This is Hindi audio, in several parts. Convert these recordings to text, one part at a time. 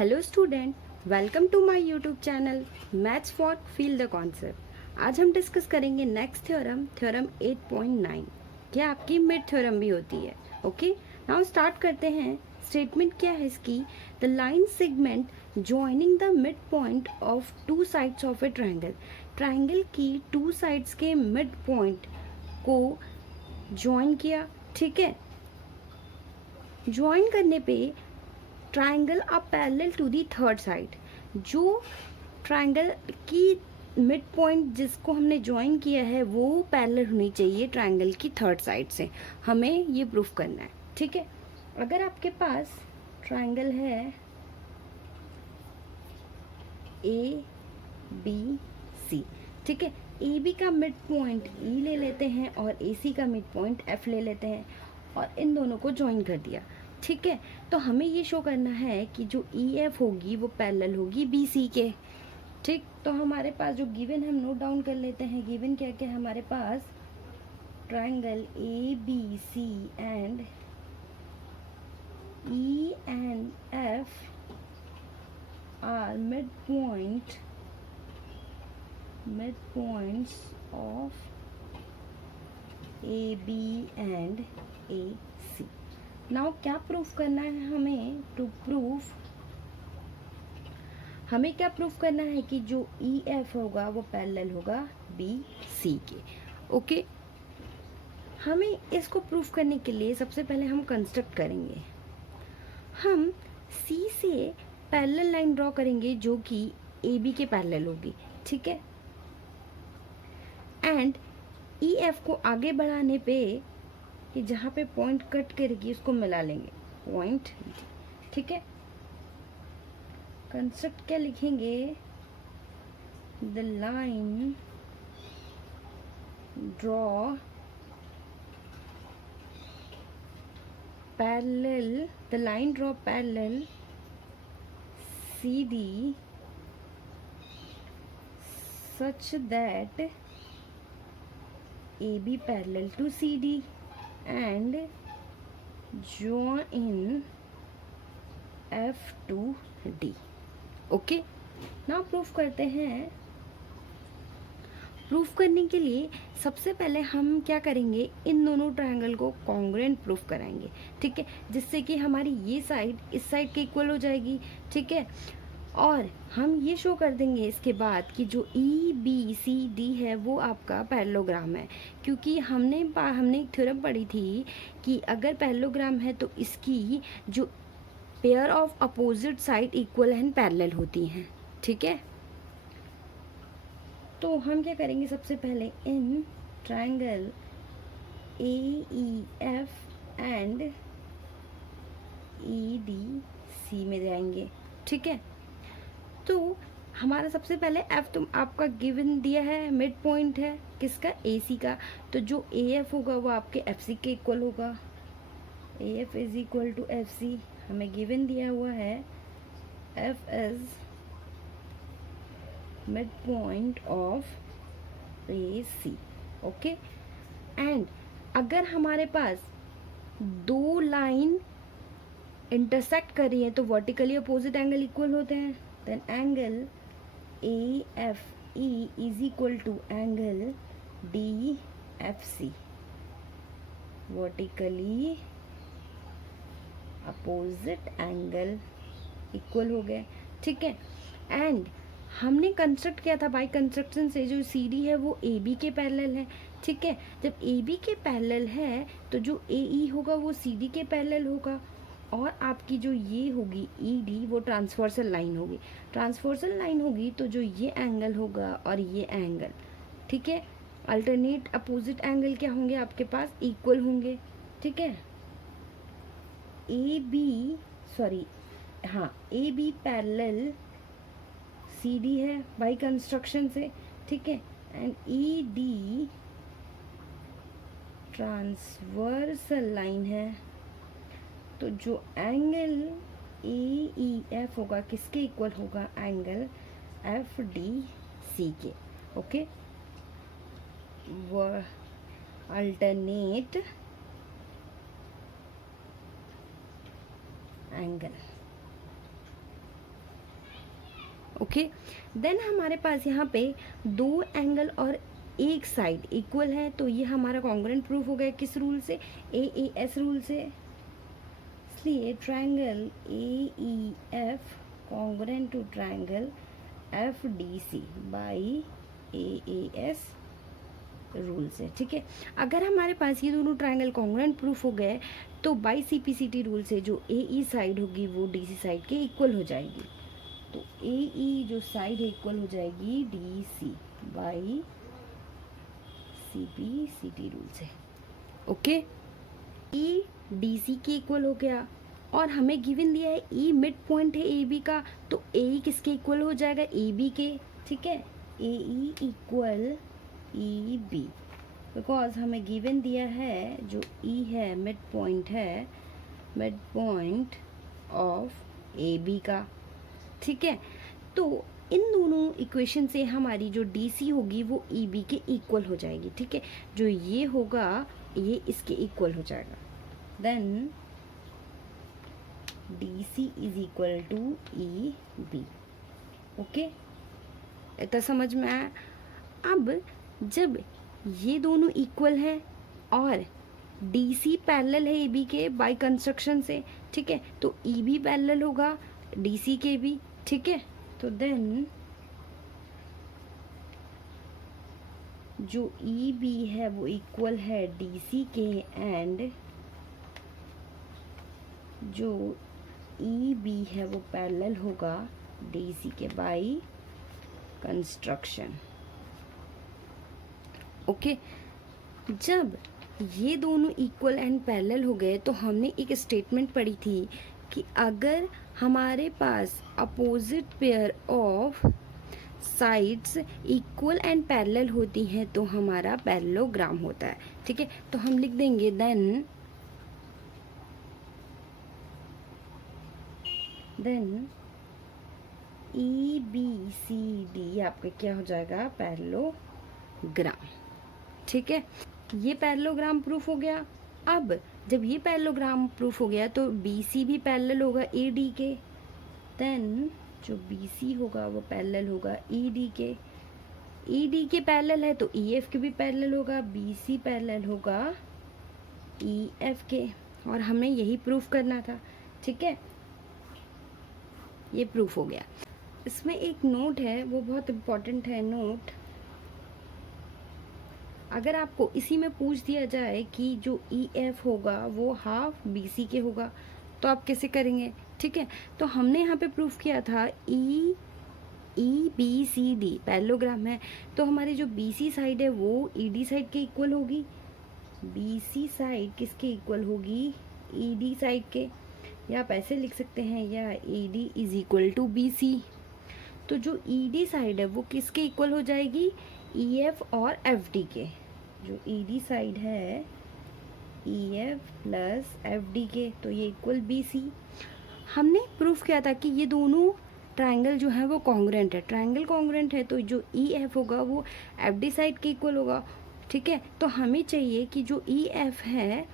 Hello student, welcome to my YouTube channel maths for feel the concept. आज हम डिस्कस करेंगे नेक्स्ट थ्योरम, थ्योरम 8.9। क्या आपकी मिड थ्योरम भी होती है। ओके, नाउ स्टार्ट करते हैं। स्टेटमेंट क्या है इसकी? The line segment joining the mid point of two sides of a triangle. Triangle की टू साइड्स के मिड पॉइंट को ज्वाइन किया। ठीक है, ज्वाइन करने पे triangle are parallel to the third side. जो ट्राइंगल की मिड पॉइंट जिसको हमने ज्वाइन किया है वो पैरेलल होनी चाहिए ट्राइंगल की थर्ड साइड से। हमें ये प्रूफ करना है। ठीक है, अगर आपके पास ट्राइंगल है ए बी सी, ठीक है, ए बी का मिड पॉइंट ई ले लेते हैं और ए सी का मिड पॉइंट एफ ले लेते हैं और इन दोनों को ज्वाइन कर दिया। ठीक है, तो हमें ये शो करना है कि जो ई एफ होगी वो पैरेलल होगी बी सी के। ठीक, तो हमारे पास जो गिवन हम नोट डाउन कर लेते हैं। गिवन क्या क्या है हमारे पास? Triangle A B C and E and F are mid points of A B and A C. Now क्या प्रूफ करना है हमें? हमें क्या प्रूफ करना है कि जो ई एफ होगा वो पैरेलल होगा बी सी के। ओके, हमें इसको प्रूफ करने के लिए सबसे पहले हम कंस्ट्रक्ट करेंगे। हम सी से पैरेलल लाइन ड्रॉ करेंगे जो कि ए बी के पैरेलल होगी। ठीक है, एंड ई एफ को आगे बढ़ाने पे कि जहाँ पे पॉइंट कट करेगी उसको मिला लेंगे पॉइंट। ठीक है, कंस्ट्रक्ट क्या लिखेंगे? The line draw parallel CD such that AB parallel to CD and join F to D। Okay, now proof करते हैं। प्रूफ करने के लिए सबसे पहले हम क्या करेंगे? इन दोनों ट्रायंगल को कॉन्ग्रुएंट प्रूफ कराएंगे। ठीक है, जिससे कि हमारी ये साइड इस साइड के इक्वल हो जाएगी। ठीक है, और हम ये शो कर देंगे इसके बाद कि जो ई बी सी डी है वो आपका पैरेललोग्राम है। क्योंकि हमने एक थ्योरम पढ़ी थी कि अगर पैरेललोग्राम है तो इसकी जो pair of opposite side equal and parallel होती हैं। ठीक है, तो हम क्या करेंगे? सबसे पहले इन triangle A E F and E D C में जाएंगे। ठीक है, तो हमारा सबसे पहले एफ तो आपका गिवन दिया है, मिड पॉइंट है किसका? ए सी का। तो जो ए एफ होगा वो आपके एफ सी के इक्वल होगा। A F is equal to F C हमें गिवन दिया हुआ है। F is mid point of A C. Okay, and अगर हमारे पास दो लाइन इंटरसेक्ट कर रही है तो वर्टिकली अपोजिट एंगल इक्वल होते हैं। Then angle A F E is equal to angle D F C, vertically opposite angle equal हो गए। ठीक है, एंड हमने कंस्ट्रक्ट किया था बाय कंस्ट्रक्शन से जो सी डी है वो ए बी के पैरेलल है। ठीक है, जब ए बी के पैरेलल है तो जो ए ई होगा वो सी डी के पैरेलल होगा और आपकी जो ये होगी ई डी वो ट्रांसवर्सल लाइन होगी। ट्रांसवर्सल लाइन होगी तो जो ये एंगल होगा और ये एंगल, ठीक है, अल्टरनेट अपोजिट एंगल क्या होंगे आपके पास? इक्वल होंगे। ठीक है, A B parallel C D है बाई कंस्ट्रक्शन से। ठीक है, and E D transversal line है। तो जो एंगल ए ई एफ होगा किसके इक्वल होगा? एंगल एफ डी सी के। ओके, वो अल्टरनेट एंगल। ओके। देन हमारे पास यहाँ पे दो एंगल और एक साइड इक्वल है, तो ये हमारा कॉन्ग्रुएंट प्रूफ हो गया किस रूल से, AES रूल से। इसलिए triangle AEF congruent to triangle FDC by AES rule से, ठीक है। अगर हमारे पास ये दोनों ट्रायंगल कॉन्ग्रुएंट प्रूफ हो गए तो बाई CPCT रूल से जो AE साइड होगी वो DC साइड के इक्वल हो जाएगी। तो AE जो साइड इक्वल हो जाएगी DC बाई CPCT रूल से, ओके। E DC के इक्वल हो गया और हमें गिवन दिया है E मिड पॉइंट है AB का, तो AE किसके इक्वल हो जाएगा, AB के, ठीक है। AE इक्वल EB बिकॉज हमें गिवन दिया है जो E है मिड पॉइंट है, मिड पॉइंट ऑफ AB का, ठीक है। तो इन दोनों इक्वेशन से हमारी जो DC होगी वो EB के इक्वल हो जाएगी, ठीक है। जो ये होगा ये इसके इक्वल हो जाएगा। Then DC is equal to EB, okay. इतना समझ में आया। अब जब ये दोनों इक्वल है और DC पैरेलल है AB के बाय कंस्ट्रक्शन से, ठीक है, तो EB पैरेलल होगा DC के भी, ठीक है। तो देन जो EB है वो इक्वल है DC के एंड जो EB है वो पैरेलल होगा DC के बाय कंस्ट्रक्शन, ओके। जब ये दोनों इक्वल एंड पैरेलल हो गए तो हमने एक स्टेटमेंट पढ़ी थी कि अगर हमारे पास opposite pair of sides equal and parallel होती हैं तो हमारा पैरेललोग्राम होता है, ठीक है। तो हम लिख देंगे देन EBCD आपका क्या हो जाएगा, पैरेललोग्राम, ठीक है। ये पैरेललोग्राम प्रूफ हो गया। अब जब ये पैरेललोग्राम प्रूफ हो गया तो BC भी पैरेलल होगा AD के, देन जो BC होगा वो पैरेलल होगा ED के, ED के पैरेलल है तो EF के भी पैरेलल होगा, BC पैरेलल होगा EF के, और हमें यही प्रूफ करना था, ठीक है। ये प्रूफ हो गया। इसमें एक नोट है वो बहुत इम्पोर्टेंट है नोट। अगर आपको इसी में पूछ दिया जाए कि जो EF होगा वो हाफ BC के होगा तो आप कैसे करेंगे, ठीक है। तो हमने यहाँ पे प्रूफ किया था EBCD पैरेललोग्राम है, तो हमारी जो BC साइड है वो ED साइड के इक्वल होगी, BC साइड किसके इक्वल होगी, ED साइड के, या आप ऐसे लिख सकते हैं या AD is equal to BC। तो जो ED साइड है वो किसके इक्वल हो जाएगी, EF और FD के। जो ED साइड है EF प्लस FD के, तो ये इक्वल BC। हमने प्रूफ किया था कि ये दोनों ट्रायंगल जो है वो कॉन्ग्रुएंट है, ट्रायंगल कॉन्ग्रुएंट है तो जो EF होगा वो FD साइड के इक्वल होगा, ठीक है। तो हमें चाहिए कि जो EF है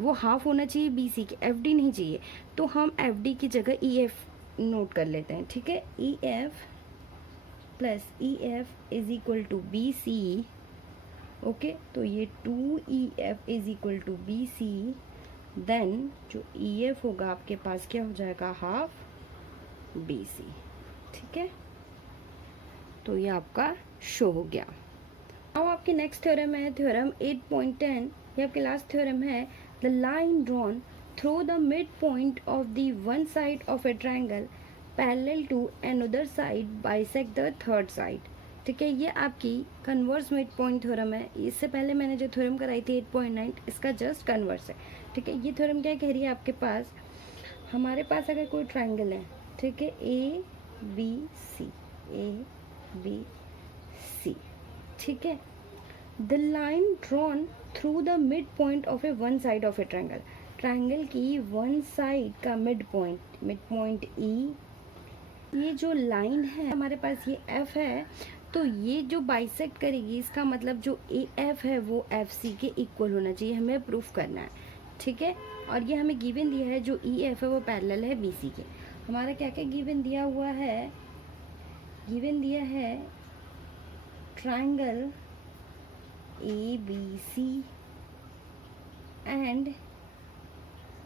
वो हाफ होना चाहिए BC के, FD नहीं चाहिए, तो हम FD की जगह EF नोट कर लेते हैं, ठीक है। EF plus EF is equal to BC, okay. तो ये 2EF is equal to BC, then जो EF होगा आपके पास क्या हो जाएगा, हाफ BC, ठीक है। तो ये आपका शो हो गया। अब आपके नेक्स्ट थ्योरम है थ्योरम 8.10। ये आपके लास्ट थ्योरम है, the line drawn through the mid point of the one side of a triangle parallel to another side bisect the third side, ठीक है। ये आपकी कन्वर्स मिड पॉइंट थ्योरम है। इससे पहले मैंने जो थ्योरम कराई थी 8.9 इसका जस्ट कन्वर्स है, ठीक है। ये थ्योरम क्या कह रही है, आपके पास हमारे पास अगर कोई ट्रायंगल है, ठीक है, ABC, ठीक है, the line drawn through the mid point of A one side of a triangle, triangle की वन साइड का मिड पॉइंट E, ये जो लाइन है हमारे पास ये F है, तो ये जो बाइसेक्ट करेगी इसका मतलब जो AF है वो FC के इक्वल होना चाहिए, हमें प्रूफ करना है, ठीक है। और ये हमें गिवन दिया है जो EF है वो पैरेलल है BC के। हमारा क्या क्या गिवन दिया हुआ है, गिवन दिया है triangle A B C and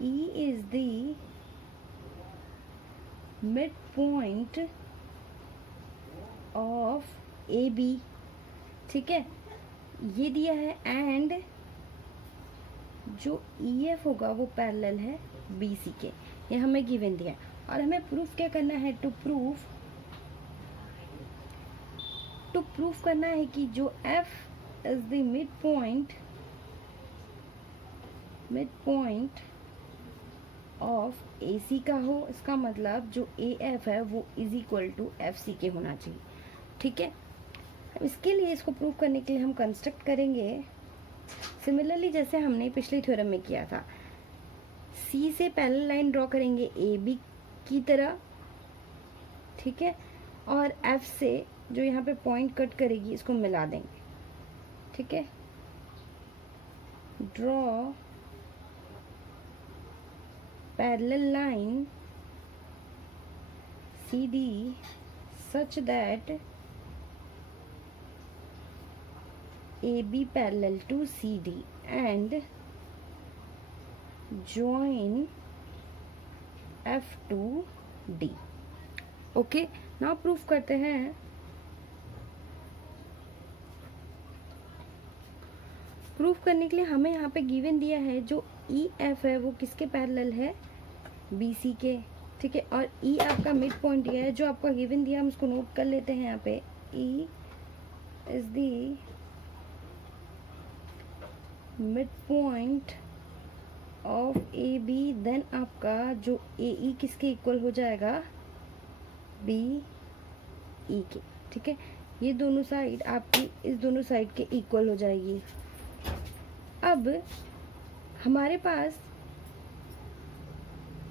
E is the midpoint of AB, ठीक है, ये दिया है। एंड जो EF होगा वो पैरेलल है BC के, ये हमें गिवन दिया है। और हमें प्रूफ क्या करना है? टू प्रूफ करना है कि जो F is the mid point of AC का हो। इसका मतलब जो AF है वो इज इक्वल टू FC के होना चाहिए, ठीक है। अब इसके लिए, इसको प्रूव करने के लिए हम कंस्ट्रक्ट करेंगे सिमिलरली जैसे हमने पिछले थ्योरम में किया था। C से पैरेलल लाइन ड्रॉ करेंगे AB की तरह, ठीक है, और F से जो यहाँ पे पॉइंट कट करेगी इसको मिला देंगे, ठीक है। Draw parallel line CD such that AB parallel to CD and join F to D. Okay, now proof करते हैं। प्रूफ करने के लिए हमें यहाँ पे गिवन दिया है जो EF है वो किसके पैरेलल है? BC के, ठीक है। और E आपका मिड पॉइंट दिया है, जो आपका गिवन दिया हम उसको नोट कर लेते हैं यहाँ पे। E is the mid point of AB, then आपका जो AE किसके इक्वल हो जाएगा? BE के, ठीक है। ये दोनों साइड आपकी इस दोनों साइड के इक्वल हो जाएगी। अब हमारे पास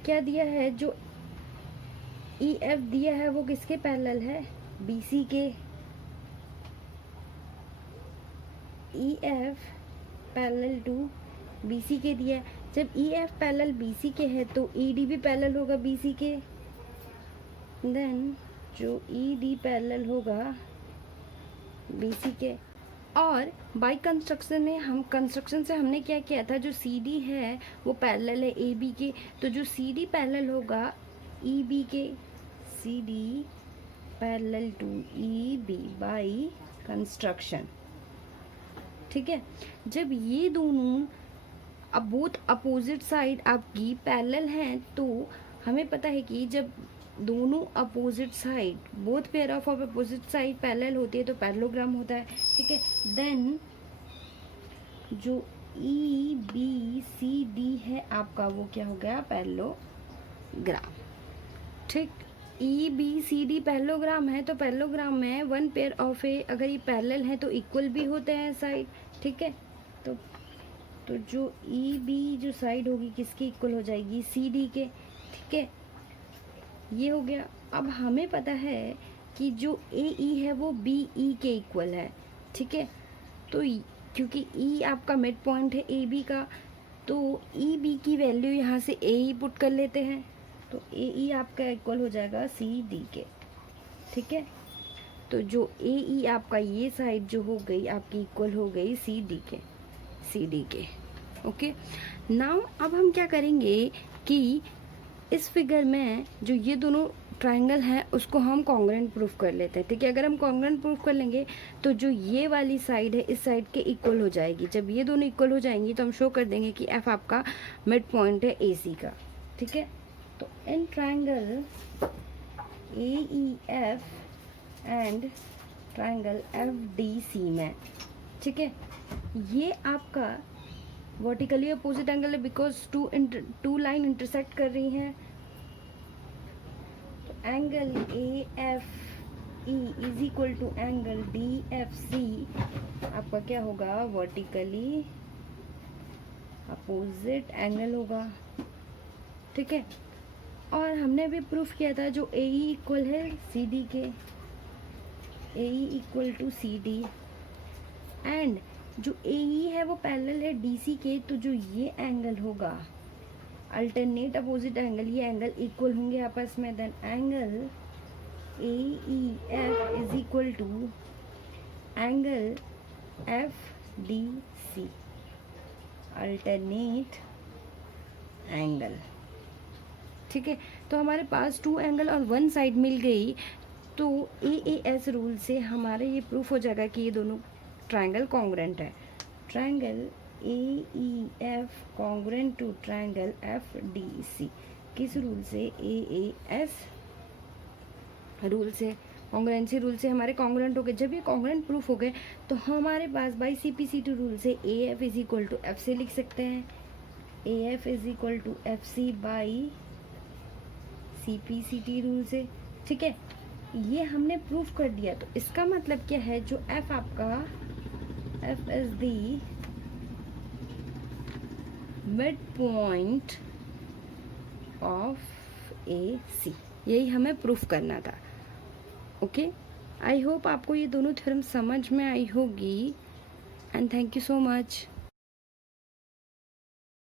क्या दिया है? जो EF दिया है वो किसके पैरेलल है? BC के। EF पैरेलल टू BC के दिया है। जब EF पैरेलल BC के है तो ED भी पैरेलल होगा BC के। देन जो ED पैरेलल होगा BC के। और बाय कंस्ट्रक्शन में हमने क्या किया था? जो CD है वो पैरेलल है AB के, तो जो CD पैरेलल होगा EB के। CD parallel to EB by construction, ठीक है। जब ये दोनों अब बोथ अपोजिट साइड आपकी पैरेलल हैं तो हमें पता है कि जब दोनों opposite side, both pair of opposite side parallel होती है तो पैरेललोग्राम होता है, ठीक है। देन जो EBCD है आपका वो क्या हो गया? पैरेललोग्राम, ठीक। EBCD पैरेललोग्राम है तो पैरेललोग्राम में वन पेयर ऑफ ए, अगर ये पैरेलल है तो इक्वल भी होते हैं साइड, ठीक है। तो जो EB जो साइड होगी किसकी इक्वल हो जाएगी? CD के, ठीक है। ये हो गया। अब हमें पता है कि जो AE है वो BE के इक्वल है, ठीक है। तो क्योंकि E आपका मिड पॉइंट है AB का, तो EB की वैल्यू यहाँ से AE पुट कर लेते हैं, तो AE आपका इक्वल हो जाएगा CD के, ठीक है। तो जो AE आपका ये साइड जो हो गई आपकी इक्वल हो गई CD के, ओके। नाउ अब हम क्या करेंगे कि इस फिगर में जो ये दोनों ट्राइंगल हैं उसको हम कॉन्ग्रुएंट प्रूफ कर लेते हैं, ठीक है। अगर हम कॉन्ग्रुएंट प्रूफ कर लेंगे तो जो ये वाली साइड है इस साइड के इक्वल हो जाएगी। जब ये दोनों इक्वल हो जाएंगी तो हम शो कर देंगे कि F आपका मिड पॉइंट है AC का, ठीक है। तो इन triangle AEF and triangle FDC में, ठीक है, ये आपका वर्टिकली अपोजिट एंगल है बिकॉज टू लाइन इंटरसेक्ट कर रही हैं। तो angle AFE is equal to angle DFC आपका क्या होगा? वर्टिकली अपोजिट एंगल होगा, ठीक है। और हमने भी प्रूफ किया था जो AE इक्वल है CD के, AE equal to CD and जो AE है वो पैरेलल है DC के, तो जो ये एंगल होगा अल्टरनेट अपोजिट एंगल, ये एंगल इक्वल होंगे आपस में। Then angle AEF is equal to angle FDC, alternate angle. ठीक है, तो हमारे पास 2 एंगल और 1 साइड मिल गई, तो AAS रूल से हमारे ये प्रूफ हो जाएगा कि ये दोनों ट्रायंगल कॉन्ग्रेंट है। Triangle AEF congruent to triangle FDC, किस रूल से? AAS रूल से, कॉन्ग्रेंसी रूल से हमारे कॉन्ग्रेंट हो गए। जब ये कॉन्ग्रेंट प्रूफ हो गए तो हमारे पास बाई CP/CT रूल से AF is equal to FC लिख सकते हैं। AF is equal to FC by CP/CT rule से। ठीक है, ये हमने प्रूफ कर दिया। तो इसका मतलब क्या है, जो F आपका F is the mid point of AC, यही हमें प्रूफ करना था। ओके, आई होप आपको ये दोनों थ्योरम समझ में आई होगी, and thank you so much.